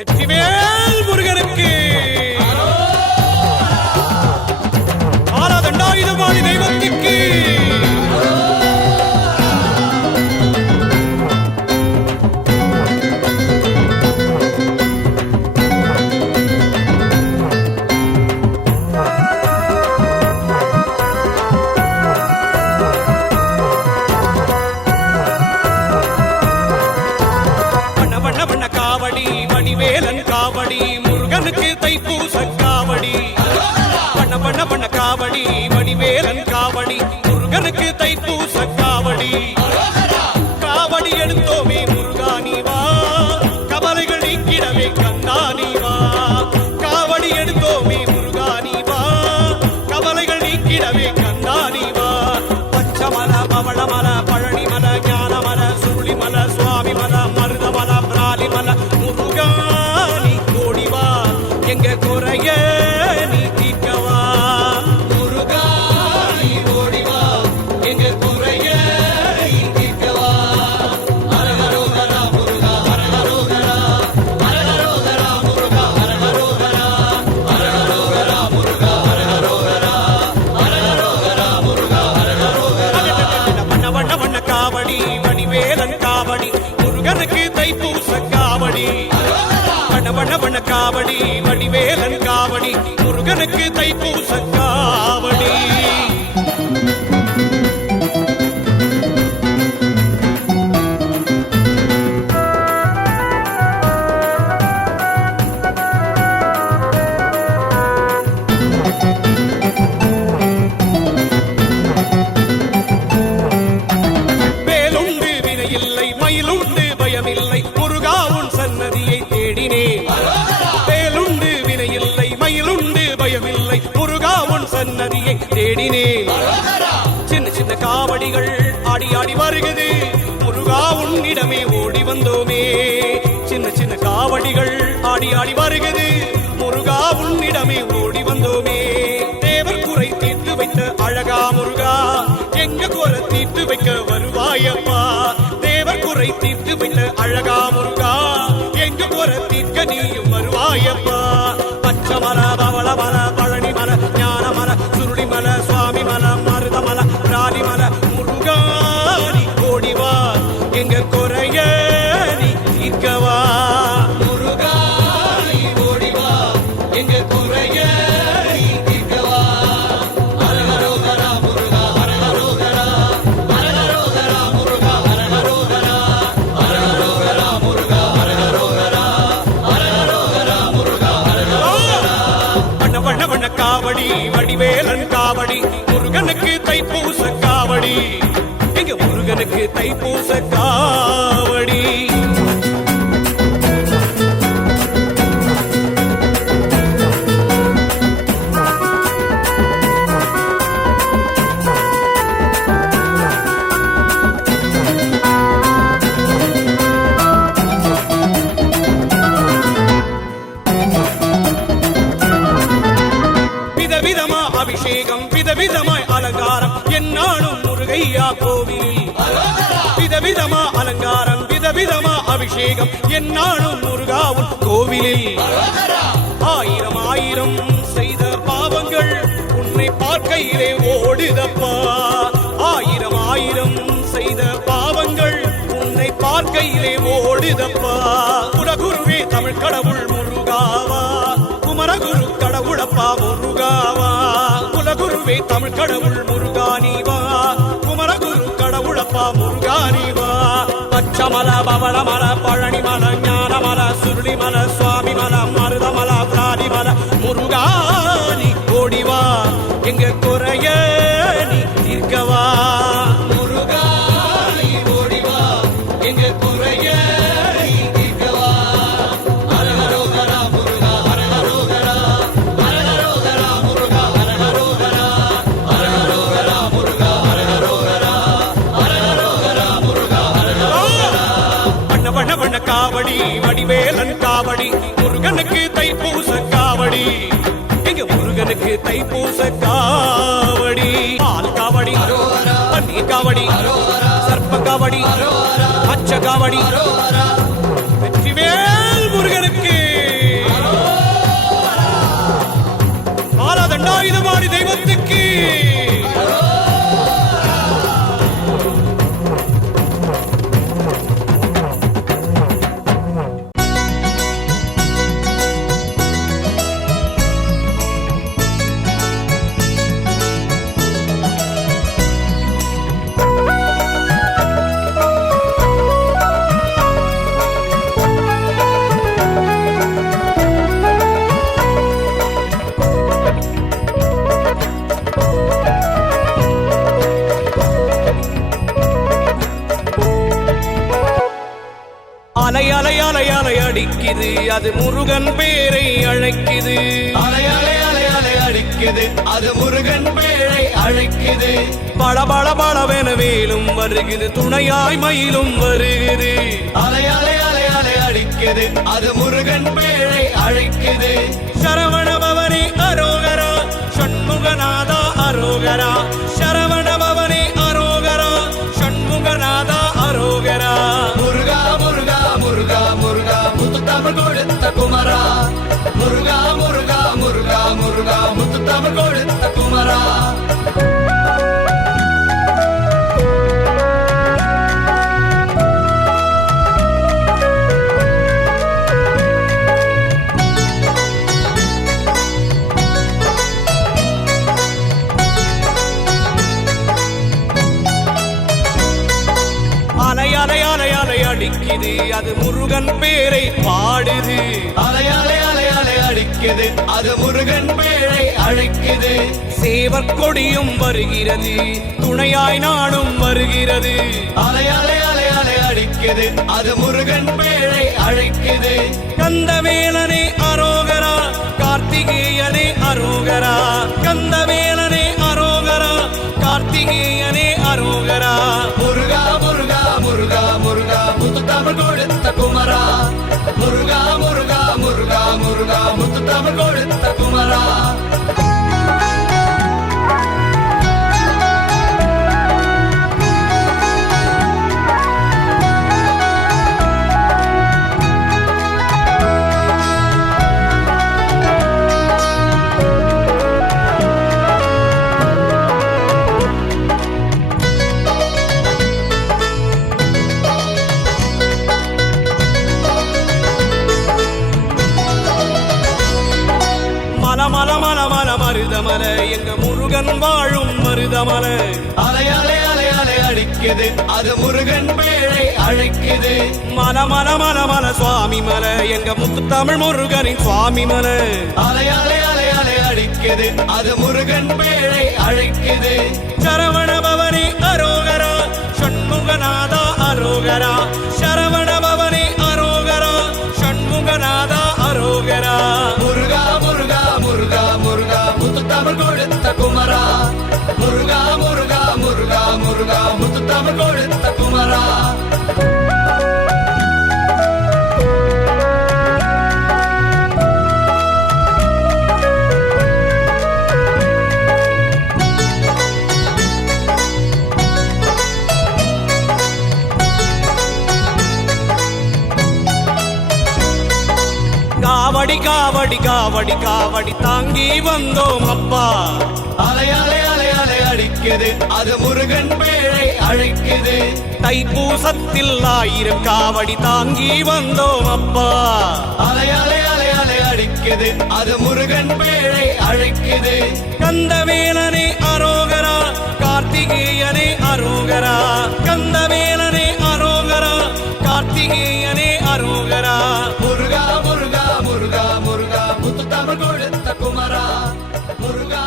வெற்றிவேல் முருகனுக்கு ஆராதண்டாயுதபாணி தெய்வத்துக்கு வடிவேலன் காவடி முருகனுக்கு தைப்பூச காவடி பண்ண பண்ண பண்ண காவடி வடிவேலன் காவடி முருகனுக்கு தைப்பூச காவடி காவடி எடுத்தோமே முருகா நீ வா கவலைகள் நீக்கிடவே கண்ணா நீ வா காவடி எடுத்தோமே முருகா நீ வா கவலைகள் நீக்கிடவே கண்ணா நீ வா பச்சமல பவளமல பழனிமல ஞானமல சுருளிமல சுவாமிமல மருதமல பிராலிமல முருகா நீ கோடிவா எங்க குறைய நீ தீர்க்கவா முருகா நீ கோடிவா எங்க குறைய நீ தீர்க்கவா ஹரஹரோகரா முருகா ஹரஹரோகரா ஹரஹரோகரா முருகா ஹரஹரோகரா ஹரஹரோகரா முருகா ஹரஹரோகரா ஹரஹரோகரா முருகா ஹரஹரோகரா வண்ண வண்ண வண்ண காவடி வடிவேலன் காவடி முருகனுக்கு தைப்பூச காவடி வண்ண வண்ண காவடி வடிவேலன் காவடி முருகனுக்கு தைப்பூச காவடி வேலுண்டு வினையில்லை மயிலுண்டு பயமில்லை முருகா உன் சன்னதியை தேடினே வேலுண்டு வினையில்லை மயிலுண்டு பயமில்லை முருகா உன் சன்னதியை தேடினே சின்ன சின்ன காவடிகள் ஆடி ஆடி வருகிறது முருகா உன்னிடமே ஓடி வந்தோமே சின்ன சின்ன காவடிகள் ஆடி ஆடி வருகிறது முருகா உன்னிடமே ஓடி வந்தோமே தேவர் குறை தீர்த்து வைத்த அழகா முருகா எங்க குறை தீர்த்து வைக்க வருவாயப்பா தேவர் குறை தீர்த்து வைத்த அழகா முருகா எங்க குறை தீர்க்க நீயும் வருவாயப்பா பச்சமல பவளமல பழனிமல ஞானமல சுருளிமல சுவாமிமல மருதமல பிராலிமல முருகா நீ கோடிவா எங்க குறைய நீ தீர்க்கவா முருகா நீ கோடிவா எங்க குறைய நீ தீர்க்கவா ஹரஹரோகரா முருகா ஹரஹரோகரா ஹரஹரோகரா முருகா ஹரஹரோகரா ஹரஹரோகரா முருகா ஹரஹரோகரா ஹரஹரோகரா முருகா ஹரஹரோகரா வண்ண வண்ண வண்ண காவடி வடிவேலன் காவடி முருகனுக்கு தைப்பூச காவடி எங்க முருகனுக்கு தைப்பூச காவடி விதவிதமா அபிஷேகம் விதவிதமாய் அலங்காரம் என்னாலும் முருகையா கோவிலில் விதவிதமா அலங்காரம் விதவிதமா அபிஷேகம் என்னாலும் முருகாவும் கோவிலில் ஆயிரம் ஆயிரம் செய்த பாவங்கள் உன்னை பார்க்கையிலே ஓடுதப்பா ஆயிரம் ஆயிரம் செய்த பாவங்கள் உன்னை பார்க்கையிலே ஓடுதப்பா குலகுருவே தமிழ் கடவுள் முருகாவா குமரகுரு கடவுளப்பா முருகாவா குலகுருவே தமிழ் கடவுள் முருகானிவா குமரகுரு கடவுளப்பா முருகானிவா பச்சமல பவளமல பழனிமல ஞானமல சுருளிமல சுவாமிமல மருதமல பிராலிமல முருகானி கோடிவா எங்க குறைய நீ தீர்க்கவா முருகா நீ கோடிவா எங்க குறைய நீ தீர்க்கவா ஹரஹரோகரா முருகா ஹரஹரோகரா ஹரஹரோகரா முருகா ஹரஹரோகரா ஹரஹரோகரா முருகா ஹரஹரோகரா ஹரஹரோகரா முருகா ஹரஹரோகரா வண்ண வண்ண வண்ண காவடி வடிவேலன் காவடி முருகனுக்கு தைப்பூச காவடி எங்க முருகனுக்கு தைப்பூச காவடி பால் காவடி பன்னீர் காவடி சர்ப்ப காவடி பச்சை காவடி வெற்றிவேல் முருகனுக்கு அலை அலை அலை அடிக்குது அது முருகன் பேரை அழைக்குது அலை அலை அலை அலை அடிக்குது அது முருகன் பேரை அழைக்குது பல பல பலவென வேலும் வருகுது துணையாய் மயிலும் வருகுது அலை அலை அலை அலை அடிக்குது அது முருகன் பேரை அழைக்குது சரவண பவனே அரோகரா ஷண்முகநாதா அரோகரா சரவண பவனே அரோகரா ஷண்முகநாதா அரோகரா முருகா முருகா முருகா முருகா முத்து தமிழ் கொடுத்த குமரா முருகா முருகா முருகா முருகா முத்து தமிழ் கொடுத்த குமரா அலை அலை அலை அலை அடிக்குது அது முருகன் பேரை பாடுது அலை அலை அலை அலை அடிக்குது அது முருகன் பேரை அழைக்குது சேவர் கொடியும் வருகிறது துணையாய் நாடும் வருகிறது அலை அலை அலை அலை அடிக்குது அது முருகன் பேரை அழைக்குது கந்தவேலனே அரோகரா கார்த்திகேயனே அரோகரா கந்தவேலனே அரோகரா கார்த்திகேயனே அரோகரா முருகா முருகா முருகா முருகா முத்து தமிழ் கொடுத்த குமரா முருகா முருகா முருகா முருகா முத்து தமிழ் கொடுத்த குமரா மல மல மல மல மருதமல எங்க முருகன் வாழும் மருதமல அலை அலை அலை அலை அடிக்குது அது முருகன் பேரை அழைக்குது மல மல மல மல சுவாமி மல எங்க முத்து தமிழ் முருகனின் சுவாமி மல அலை அலை அலை அலை அடிக்குது அது முருகன் பேரை அழைக்குது சரவண பவனே அரோகரா ஷண்முகநாதா அரோகரா சரவண பவனே அரோகரா ஷண்முகநாதா அரோகரா முருகா முருகா முருகா முருகா முத்து தமிழ் கொடுத்த குமரா முருகா முருகா முருகா முருகா முத்து தமிழ் கொடுத்த குமரா காவடி காவடி காவடி காவடி தாங்கி வந்தோம் அப்பா அலை அலை அலை அலை அடிக்குது அது முருகன் பேரை அழைக்குது தைப்பூசத்தில் 1000 காவடி தாங்கி வந்தோம் அப்பா அலை அலை அலை அலை அடிக்குது அது முருகன் பேரை அழைக்குது கந்தவேலனே அரோகரா கார்த்திகேயனே அரோகரா கந்தவேலனே அரோகரா கார்த்திகேயனே அரோகரா முருகா முருகா முருகா முருகா முத்து தமிழ் கொடுத்த குமரா முருகா